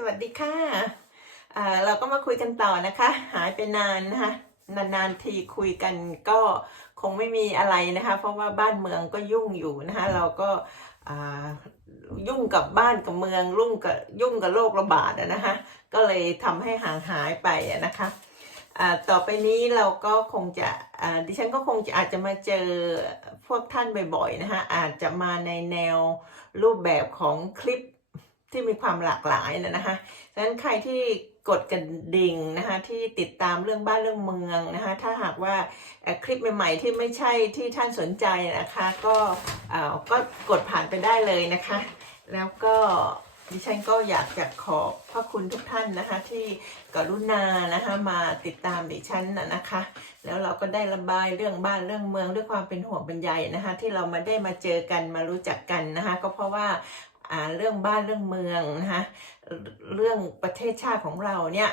สวัสดีค่ะเราก็มาคุยกันต่อนะคะ หายไปนานนะคะนานๆทีคุยกันก็คงไม่มีอะไรนะคะ เพราะว่าบ้านเมืองก็ยุ่งอยู่นะคะ เราก็ยุ่งกับบ้านกับเมืองรุ่งกับยุ่งกับโรคระบาดนะคะก็เลยทำให้ห่างหายไปนะคะต่อไปนี้เราก็คงจะดิฉันก็คงจะอาจจะมาเจอพวกท่านบ่อยๆนะคะอาจจะมาในแนวรูปแบบของคลิป ที่มีความหลากหลายนะนะคะดังนั้นใครที่กดกระดิ่งนะคะที่ติดตามเรื่องบ้านเรื่องเมืองนะคะถ้าหากว่าคลิปใหม่ๆ ที่ไม่ใช่ที่ท่านสนใจนะคะก็เอ่อก็กดผ่านไปได้เลยนะคะ แล้วก็ดิฉันก็อยากจะขอบพระคุณทุกท่านนะคะที่กรุณานะคะมาติดตามดิฉันนะคะ แล้วเราก็ได้ระบายเรื่องบ้านเรื่องเมืองด้วยความเป็นห่วงเป็นใยนะคะ ที่เรามาได้มาเจอกันมารู้จักกันนะคะ ก็เพราะว่า เรื่องบ้านเรื่องเมืองนะคะเรื่องประเทศชาติของเราเนี่ย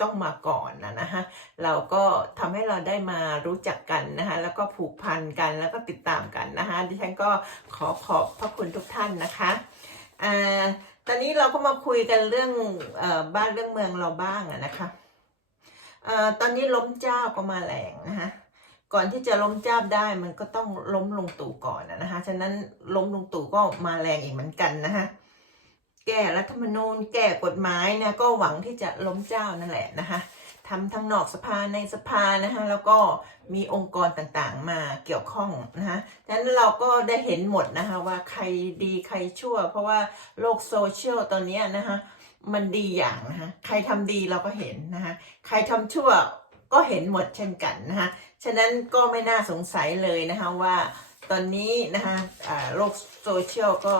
ต้องมาก่อนนะนะคะเราก็ทำให้เราได้มารู้จักกันนะคะแล้วก็ผูกพันกันแล้วก็ติดตามกันนะคะดิฉันก็ขอขอบพระคุณทุกท่านนะคะอ่าตอนนี้เราก็มาคุยกันเรื่องอบ้านเรื่องเมืองเราบ้างนะคะอตอนนี้ล้มเจ้าก็มาแรงนะคะ ก่อนที่จะล้มเจ้าได้มันก็ต้องล้มลงตู่ก่อนนะคะ ฉะนั้นล้มลงตู่ก็มาแรงอีกเหมือนกันนะคะแก้รัฐธรรมนูญแก้กฎหมายนะก็หวังที่จะล้มเจ้านั่นแหละนะคะทำทั้งนอกสภาในสภานะคะแล้วก็มีองค์กรต่างๆมาเกี่ยวข้องนะคะฉะนั้นเราก็ได้เห็นหมดนะคะว่าใครดีใครชั่ว เพราะว่าโลกโซเชียลตอนนี้นะคะมันดีอย่างนะคะใครทำดีเราก็เห็นนะคะใครทำชั่ว ก็เห็นหมดเช่นกันนะคะฉะนั้นก็ไม่น่าสงสัยเลยนะคะว่าตอนนี้นะคะโลกโซเชียลก็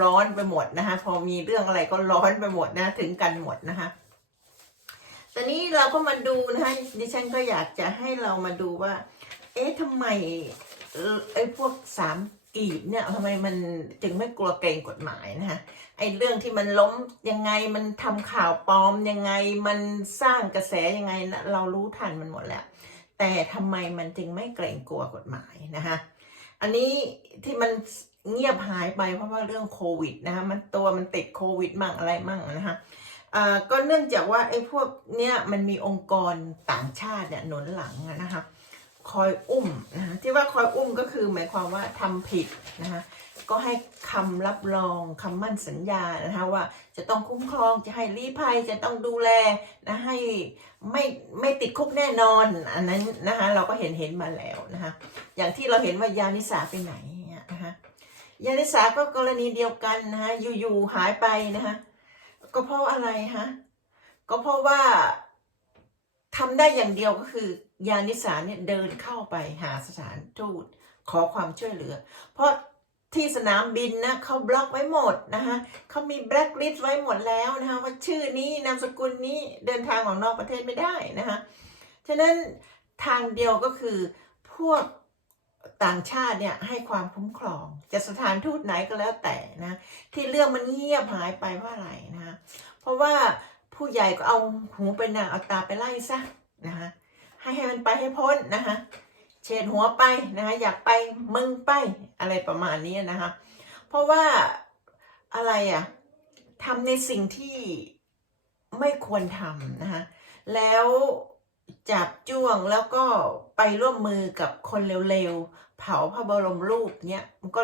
ร้อนไปหมดนะคะพอมีเรื่องอะไรก็ร้อนไปหมดนะถึงกันหมดนะคะตอนนี้เราก็มาดูนะคะดิฉันก็อยากจะให้เรามาดูว่า เอ๊ะทำไมไอ้พวกสาม กีบเนี่ยทำไมมันจึงไม่กลัวเกรงกฎหมายนะคะไอ้เรื่องที่มันล้มยังไงมันทำข่าวปลอมยังไงมันสร้างกระแสยังไงนะเรารู้ทันมันหมดแล้ว แต่ทำไมมันจึงไม่เกรงกลัวกฎหมายนะคะอันนี้ที่มันเงียบหายไปเพราะว่าเรื่องโควิดนะคะมันตัวมันติดโควิดมั่งอะไรมั่งนะคะอ่าก็เนื่องจากว่าไอ้พวกเนี้ยมันมีองค์กรต่างชาติเนี่ยหนุนหลังนะคะ คอยอุ้มนะคะที่ว่าคอยอุ้มก็คือหมายความว่าทำผิดนะคะก็ให้คำรับรองคำมั่นสัญญานะคะว่าจะต้องคุ้มครองจะให้รีภัยจะต้องดูแลนะให้ไม่ไม่ติดคุกแน่นอนอันนั้นนะคะเราก็เห็นเห็นมาแล้วนะคะอย่างที่เราเห็นว่ายานิสาไปไหนเนี่ยนะคะยานิสาก็กรณีเดียวกันนะคะอยู่ๆหายไปนะคะก็เพราะอะไรฮะก็เพราะว่าทำได้อย่างเดียวก็คือ ยานิสาเนี่ยเดินเข้าไปหาสถานทูตขอความช่วยเหลือ เพราะที่สนามบินนะเขาบล็อกไว้หมดนะคะเขามีแบล็คลิสต์ไว้หมดแล้วนะคะว่าชื่อนี้นามสกุลนี้เดินทางออกนอกประเทศไม่ได้นะคะฉะนั้นทางเดียวก็คือพวกต่างชาติเนี่ยให้ความคุ้มครองจะสถานทูตไหนก็แล้วแต่นะที่เรื่องมันเงียบหายไปเพราะอะไรนะคะเพราะว่าผู้ใหญ่ก็เอาหูไปนางเอาตาไปไล่ซะนะคะ ให้ให้มันไปให้พ้นนะคะเฉดหัวไปนะคะอยากไปมึงไปอะไรประมาณนี้นะคะเพราะว่าอะไรอะ่ะทำในสิ่งที่ไม่ควรทำนะคะแล้วจับจ้วงแล้วก็ไปร่วมมือกับคนเร็วๆ เผาพระบรมรูปเนี่ยมันก็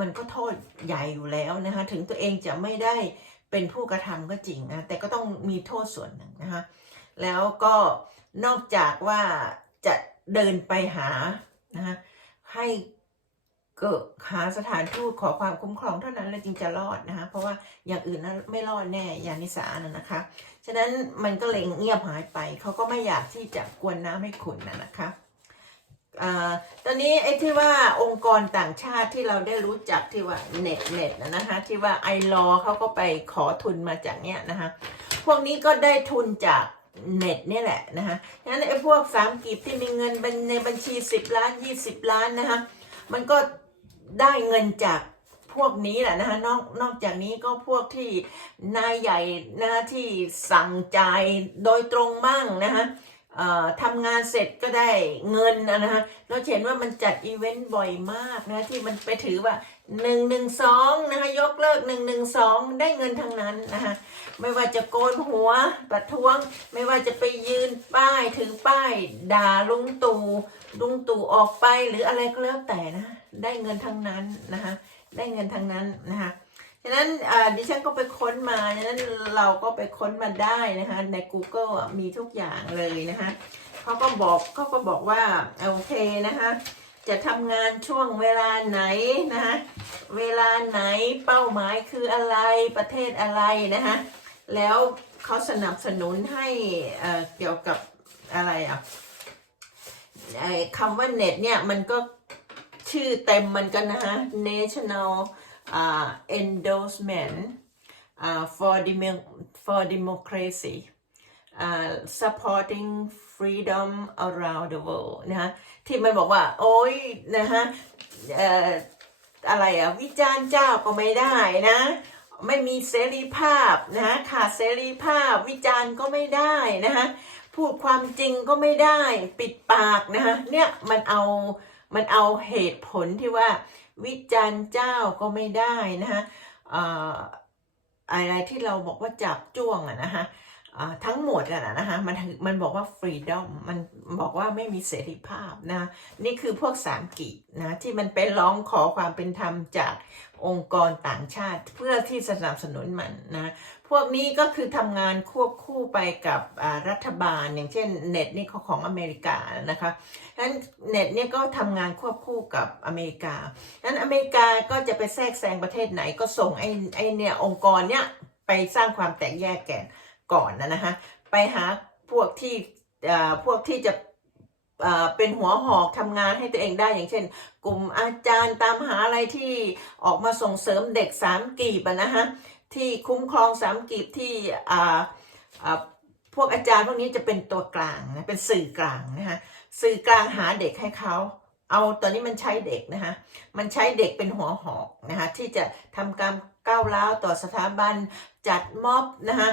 มันก็โทษใหญ่อยู่แล้วนะคะถึงตัวเองจะไม่ได้เป็นผู้กระทำก็จริงนะแต่ก็ต้องมีโทษส่วนหนึ่งนะคะแล้วก็ นอกจากว่าจะเดินไปหานะคะให้เกิดหาสถานทูตขอความคุ้มครองเท่านั้นเลยจึงจะรอดนะคะเพราะว่าอย่างอื่นนั้นไม่รอดแน่ยานิสานะนะคะ ฉะนั้นมันก็เลยเงียบหายไป เขาก็ไม่อยากที่จะกวนน้ำให้ขุนนะนะคะอตอนนี้ไอ้ที่ว่าองค์กรต่างชาติที่เราได้รู้จักที่ว่าเน็ตเน็ตนะคะที่ว่าไอรอเขาก็ไปขอทุนมาจากเนี้ยนะคะพวกนี้ก็ได้ทุนจาก เน็ตนี่แหละนะคะฉะนั้นไอ้พวกสามกีบที่มีเงินในบัญชี10ล้าน20ล้านนะคะ มันก็ได้เงินจากพวกนี้แหละนะคะนอกนอกจากนี้ก็พวกที่นายใหญ่นะที่สั่งจ่ายโดยตรงมั่งนะคะทำงานเสร็จก็ได้เงินนะฮะเราเห็นว่ามันจัดอีเวนต์บ่อยมากนะที่มันไปถือว่าหนึ่งหนึ่งสองนะคะยกเลิกหนึ่งหนึ่งสองได้เงินทั้งนั้นนะคะไม่ว่าจะโกนหัวประท้วง ไม่ว่าจะไปยืนป้ายถือป้าย ด่าลุงตู่ลุงตู่ออกไปหรืออะไรก็แล้วแต่นะได้เงินทั้งนั้นนะคะได้เงินทั้งนั้นนะคะฉะนั้นดิฉันก็ไปค้นมาฉะนั้นเราก็ไปค้นมาได้นะคะใน Google มีทุกอย่างเลยนะคะเขาก็บอกเขาก็บอกว่าโอเคนะคะ จะทำงานช่วงเวลาไหนนะคะเวลาไหนเป้าหมายคืออะไรประเทศอะไรนะคะแล้วเขาสนับสนุนให้เอ่อเกี่ยวกับอะไรอะไอ้คำว่าเน็ตเนี่ยมันก็ชื่อเต็มมันก็นะคะ National อ่า Endorsement อ่า for Demo- for Democracy อ่า supporting freedom around the world นะคะที่มันบอกว่า โอ้ยนะคะอะไรอะวิจารณ์เจ้าก็ไม่ได้นะ ไม่มีเสรีภาพนะขาดเสรีภาพวิจารณ์ก็ไม่ได้นะคะพูดความจริงก็ไม่ได้ปิดปากนะคะเนี่ยมันเอามันเอาเหตุผลที่ว่า วิจารณ์เจ้าก็ไม่ได้นะคะอะไรที่เราบอกว่าจับจ้วงอะนะคะ ทั้งหมดอะนะนะคะมันมันบอกว่า freedom มันบอกว่าไม่มีเสรีภาพนะ นี่คือพวกสามกีนะที่มันเป็นร้องขอความเป็นธรรมจากองค์กรต่างชาติ เพื่อที่สนับสนุนมันนะพวกนี้ก็คือทำงานควบคู่ไปกับรัฐบาล อย่างเช่นเน็ตนี่ของอเมริกานะคะฉะนั้นเน็ตเนี่ยก็ทำงานควบคู่กับอเมริกาฉะนั้นอเมริกาก็จะไปแทรกแซงประเทศไหนก็ส่งไอ้ไอ้เนี่ยองค์กรเนี่ยไปสร้างความแตกแยกแก่ ก่อนนะนะคะไปหาพวกที่พวกที่จะเป็นหัวหอกทำงานให้ตัวเองได้อย่างเช่น กลุ่มอาจารย์ตามหาอะไรที่ออกมาส่งเสริมเด็กสามกีบนะฮะที่คุ้มครองสามกีบที่พวกอาจารย์พวกนี้จะเป็นตัวกลางนะเป็นสื่อกลางนะคะสื่อกลางหาเด็กให้เขาเอาตอนนี้มันใช้เด็กนะคะมันใช้เด็กเป็นหัวหอกนะคะที่จะทำการ ก้าวร้าวต่อสถาบัน จัดม็อบนะคะ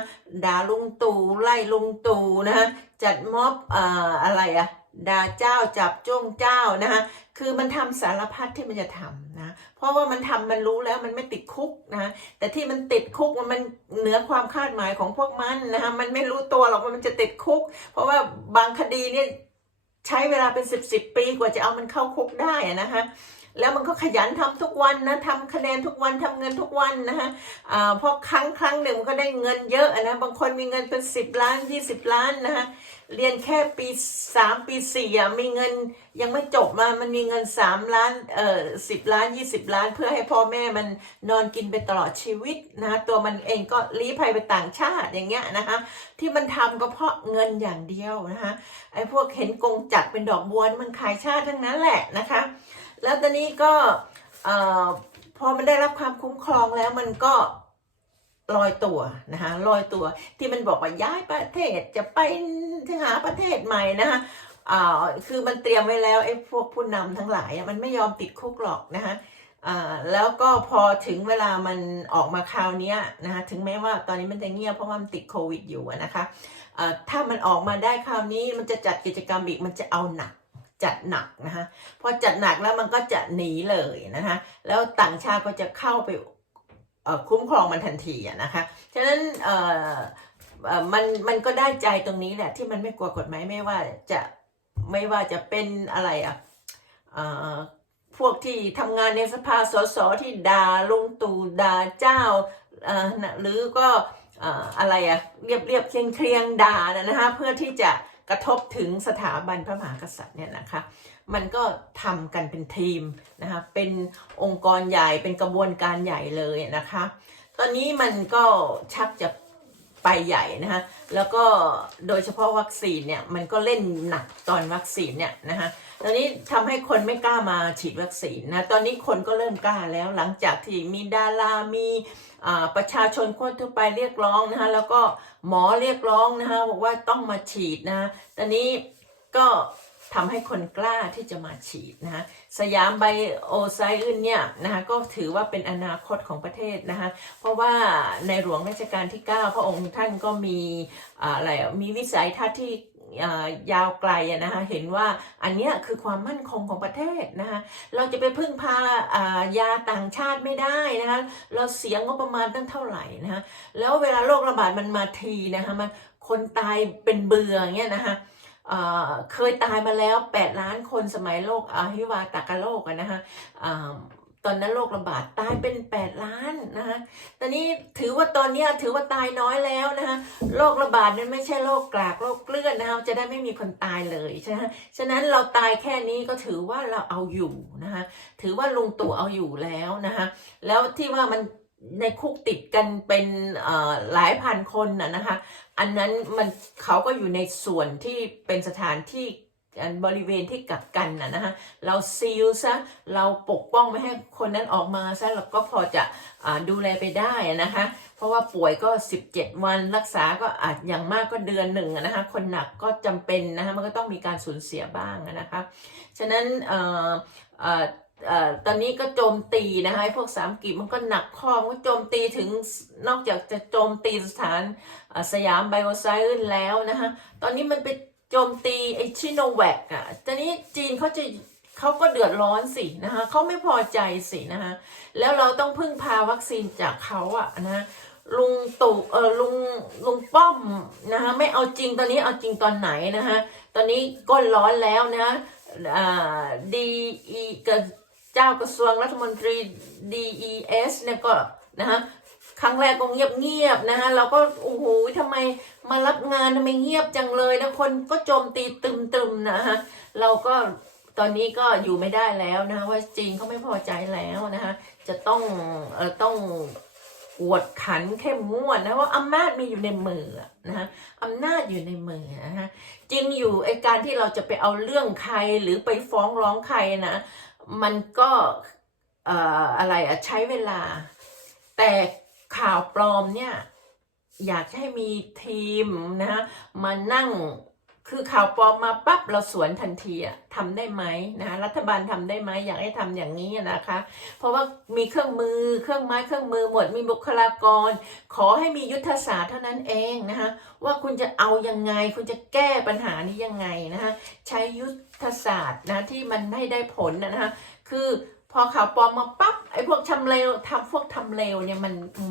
ด่าลุงตู่ไล่ลุงตู่นะคะจัดม็อบเอ่ออะไรอะด่าเจ้าจับจ้วงเจ้านะคะคือมันทำสารพัดที่มันจะทำนะเพราะว่ามันทำมันรู้แล้วมันไม่ติดคุกนะแต่ที่มันติดคุกมันมันเหนือความคาดหมายของพวกมันนะคะมันไม่รู้ตัวหรอกว่ามันจะติดคุก เพราะว่าบางคดีเนี่ยใช้เวลาเป็นสิบสิบปีกว่าจะเอามันเข้าคุกได้นะคะ แล้วมันก็ขยันทำทุกวันนะทำคะแนนทุกวันทำเงินทุกวันนะคะอ่าเพราะครั้งครั้งหนึ่งมันก็ได้เงินเยอะนะบางคนมีเงินเป็นสิบล้านยี่สิบล้านนะคะเรียนแค่ปีสามปีสี่อะมีเงินยังไม่จบมา มันมีเงินสามล้านเอ่อสิบล้านยี่สิบล้าน เพื่อให้พ่อแม่มันนอนกินไปตลอดชีวิตนะตัวมันเองก็ลี้ภัยไปต่างชาติอย่างเงี้ยนะคะที่มันทำก็เพราะเงินอย่างเดียวนะคะไอ้พวกเห็นกงจักเป็นดอกบัวมันขายชาติทั้งนั้นแหละนะคะ แล้วตอนนี้ก็พอมันได้รับความคุ้มครองแล้วมันก็ลอยตัวนะคะลอยตัวที่มันบอกว่าย้ายประเทศจะไปที่หาประเทศใหม่นะคะอ่าคือมันเตรียมไว้แล้วไอ้พวกผู้นำทั้งหลายมันไม่ยอมติดคุกหรอกนะคะอ่าแล้วก็พอถึงเวลามันออกมาคราวนี้นะคะถึงแม้ว่าตอนนี้มันจะเงียบเพราะว่ามันติดโควิดอยู่นะคะอ่าถ้ามันออกมาได้คราวนี้มันจะจัดกิจกรรมอีกมันจะเอาหนัก จัดหนักนะคะพอจัดหนักแล้วมันก็จะหนีเลยนะคะแล้วต่างชาติก็จะเข้าไปคุ้มครองมันทันทีนะคะฉะนั้นมันมันก็ได้ใจตรงนี้แหละที่มันไม่กลัวกฎหมายไม่ว่าจะไม่ว่าจะเป็นอะไรอะอพวกที่ทำงานในสภาสสที่ด่าลุงตู่ด่าเจ้าหรือก็เอ่อะไรอะเรียบเรียบเคียงเคียงด่านะนะคะเพื่อที่จะ กระทบถึงสถาบันพระมหากษัตริย์เนี่ยนะคะมันก็ทำกันเป็นทีมนะคะเป็นองค์กรใหญ่เป็นกระบวนการใหญ่เลยนะคะ ตอนนี้มันก็ชักจะไปใหญ่นะคะแล้วก็โดยเฉพาะวัคซีนเนี่ยมันก็เล่นหนักตอนวัคซีนเนี่ยนะคะ ตอนนี้ทำให้คนไม่กล้ามาฉีดวัคซีนนะ ตอนนี้คนก็เริ่มกล้าแล้วหลังจากที่มีดารามีประชาชนคนทั่วไปเรียกร้องนะคะแล้วก็หมอเรียกร้องนะคะบอกว่าต้องมาฉีดนะตอนนี้ก็ทำให้คนกล้าที่จะมาฉีดนะคะสยามไบโอไซอื่นเนี่ยนะคะก็ถือว่าเป็นอนาคตของประเทศนะคะเพราะว่าในหลวงรัชกาลที่ 9 พระองค์ท่านก็มีอะไรมีวิสัยทัศน์ที่ ยาวไกลอะนะคะเห็นว่าอันนี้คือความมั่นคงของประเทศนะคะเราจะไปพึ่งพายาต่างชาติไม่ได้นะคะเราเสียงบประมาณตั้งเท่าไหร่นะคะแล้วเวลาโรคระบาดมันมาทีนะคะมันคนตายเป็นเบื่อเงี้ยนะคะเคยตายมาแล้ว 8 ล้านคนสมัยโรคอาฮิวาตากาโรคนะคะ ตอนนั้นโรคระบาดตายเป็น 8 ล้านนะคะตอนนี้ถือว่าตอนนี้ถือว่าตายน้อยแล้วนะคะโรคระบาดนั้นไม่ใช่โรคกรากโรคเลือดนะคะจะได้ไม่มีคนตายเลยใช่ไหมฉะนั้นเราตายแค่นี้ก็ถือว่าเราเอาอยู่นะคะถือว่าลุงตู่เอาอยู่แล้วนะคะแล้วที่ว่ามันในคุกติดกันเป็นหลายพันคนน่ะนะคะ อันนั้นมันเขาก็อยู่ในส่วนที่เป็นสถานที่ บริเวณที่กักกันนะนะคะเราซีลซะเราปกป้องไม่ให้คนนั้นออกมาซะเราก็พอจะอดูแลไปได้นะคะเพราะว่าป่วยก็ 17 วันรักษาก็อาจอย่างมากก็เดือนหนึ่งนะคะคนหนักก็จำเป็นนะคะมันก็ต้องมีการสูญเสียบ้างอะนะคะฉะนั้นออตอนนี้ก็โจมตีนะคะพวกสามกีบมันก็หนักข้อมันก็โจมตีถึงนอกจากจะโจมตีสถานสยามไบโอไซน์แล้วนะคะตอนนี้มันไป โจมตีไอชิโนแวคอะตอนนี้จีนเขาจะเขาก็เดือดร้อนสินะคะเขาไม่พอใจสินะคะแล้วเราต้องพึ่งพาวัคซีนจากเขาอะนะลุงตู่เออลุงลุงป้อมนะคะไม่เอาจริงตอนนี้เอาจริงตอนไหนนะคะตอนนี้ก้นร้อนแล้วนะอ่าดีอีกับเจ้ากระทรวงรัฐมนตรี DES เนี่ยก็นะคะ ครั้งแรกก็เงียบเงียบๆนะคะเราก็โอ้โหทำไมมารับงานทำไมเงียบจังเลยนะคนก็โจมตีตึมๆนะคะเราก็ตอนนี้ก็อยู่ไม่ได้แล้วนะคะว่าจีนเขาไม่พอใจแล้วนะคะจะต้องเอ่อต้องกวดขันเข้มงวดนะว่าอำนาจมีอยู่ในมือนะฮะอำนาจอยู่ในมือนะฮะจริงอยู่ไอการที่เราจะไปเอาเรื่องใครหรือไปฟ้องร้องใครนะมันก็เอ่ออะไรอะใช้เวลา แต่ ข่าวปลอมเนี่ย อยากให้มีทีมนะฮะมานั่งคือข่าวปลอมมาปั๊บเราสวนทันทีอะทำได้ไหมนะคะรัฐบาลทำได้ไหมอยากให้ทำอย่างนี้นะคะ เพราะว่ามีเครื่องมือเครื่องไม้เครื่องมือหมดมีบุคลากร ขอให้มียุทธศาสตร์เท่านั้นเองนะคะว่าคุณจะเอายังไง คุณจะแก้ปัญหานี้ยังไงนะคะใช้ยุทธศาสตร์นะที่มันให้ได้ผลนะนะคะคือ พอข่าวปลอมมาปั๊บไอ้พวกทำเลวทำพวกทำเลวเนี่ยมันอื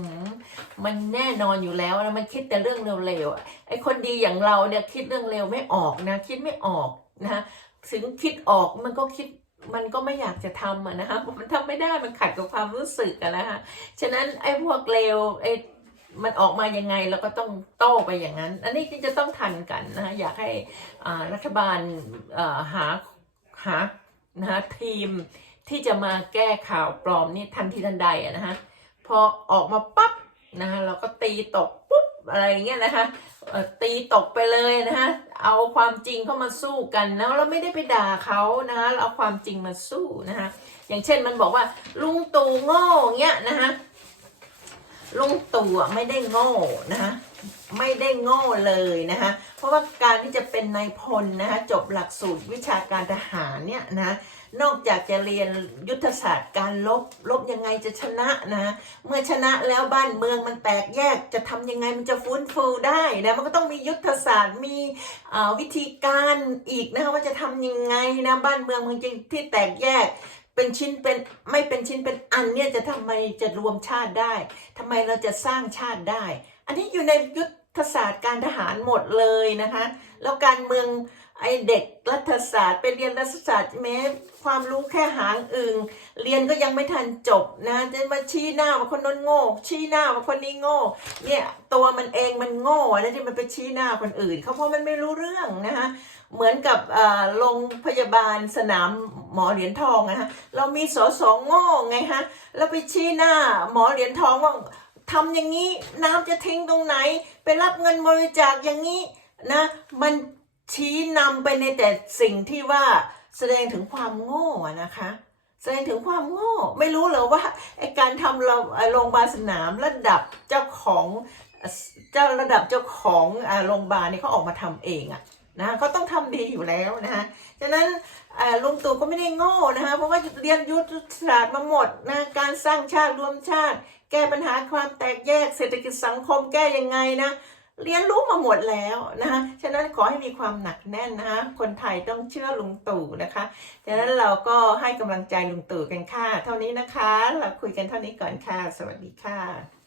มันแน่นอนอยู่แล้วนะมันคิดแต่เรื่องเร็วๆไอ้คนดีอย่างเราเนี่ยคิดเรื่องเร็วไม่ออกนะ คิดไม่ออกนะคะถึงคิดออกมันก็คิดมันก็ไม่อยากจะทำอะนะคะมันทำไม่ได้มันขัดกับความรู้สึกอะนะคะฉะนั้นไอ้พวกเลวไอ้มันออกมายังไงเราก็ต้องโต้ไปอย่างนั้น อันนี้ที่จะต้องทันกันนะคะอยากให้รัฐบาลหาหานะคะทีม ที่จะมาแก้ข่าวปลอมนี่ทันทีทันใดอะนะคะพอออกมาปั๊บนะคะเราก็ตีตกปุ๊บอะไรเงี้ยนะคะตีตกไปเลยนะคะเอาความจริงเข้ามาสู้กันนะเราไม่ได้ไปด่าเขานะคะเราเอาความจริงมาสู้นะคะอย่างเช่นมันบอกว่าลุงตู่โง่เงี้ยนะคะลุงตู่ไม่ได้โง่นะคะไม่ได้โง่เลยนะคะเพราะว่าการที่จะเป็นนายพลนะคะจบหลักสูตรวิชาการทหารเนี่ยนะ นอกจากจะเรียนยุทธศาสตร์การลบลบยังไงจะชนะนะเมื่อชนะแล้วบ้านเมืองมันแตกแยกจะทำยังไงมันจะฟื้นฟูได้นะมันก็ต้องมียุทธศาสตร์มีวิธีการอีกนะคะว่าจะทำยังไงนะบ้านเมืองมันจริงที่แตกแยกเป็นชิ้นเป็นไม่เป็นชิ้นเป็นอันเนี่ยจะทำไมจะรวมชาติได้ทำไมเราจะสร้างชาติได้ อันนี้อยู่ในยุทธศาสตร์การทหารหมดเลยนะคะแล้วการเมือง ไอเด็กรัฐศาสตร์ ไปเรียนรัฐศาสตร์แม้ความรู้แค่หางอึงเรียนก็ยังไม่ทันจบนะจะมาชี้หน้าว่าคนนั้นโง่ ชี้หน้าว่าคนนี้โง่ เนี่ยตัวมันเองมันโง่แล้วที่มันไปชี้หน้าคนอื่นเขาเพราะมันไม่รู้เรื่องนะคะเหมือนกับโรงพยาบาลสนามหมอเหรียญทองนะฮะเรามีสอสอโง่ไงฮะแล้วไปชี้หน้าหมอเหรียญทองว่าทำอย่างนี้น้ำจะทิ้งตรงไหน ไปรับเงินบริจาคอย่างนี้นะมัน ชี้นำไปในแต่สิ่งที่ว่าแสดงถึงความโง่นะคะ แสดงถึงความโง่ ไม่รู้เหรอว่าไอการทำเราเอ่อโรงพยาบาลสนามระดับเจ้าของเจ้าระดับเจ้าของอ่าโรงพยาบาลนี่เขาออกมาทำเองอะนะเขาต้องทำดีอยู่แล้วนะคะฉะนั้นเอ่อลุงตู่ก็ไม่ได้โง่นะคะเพราะว่าเรียนยุทธศาสตร์มาหมดนะการสร้างชาติรวมชาติ แก้ปัญหาความแตกแยกเศรษฐกิจสังคมแก้ยังไงนะ เรียนรู้มาหมดแล้วนะคะฉะนั้นขอให้มีความหนักแน่นนะคะคนไทยต้องเชื่อลุงตู่นะคะฉะนั้นเราก็ให้กำลังใจลุงตู่กันค่ะ เท่านี้นะคะ เราคุยกันเท่านี้ก่อนค่ะ สวัสดีค่ะ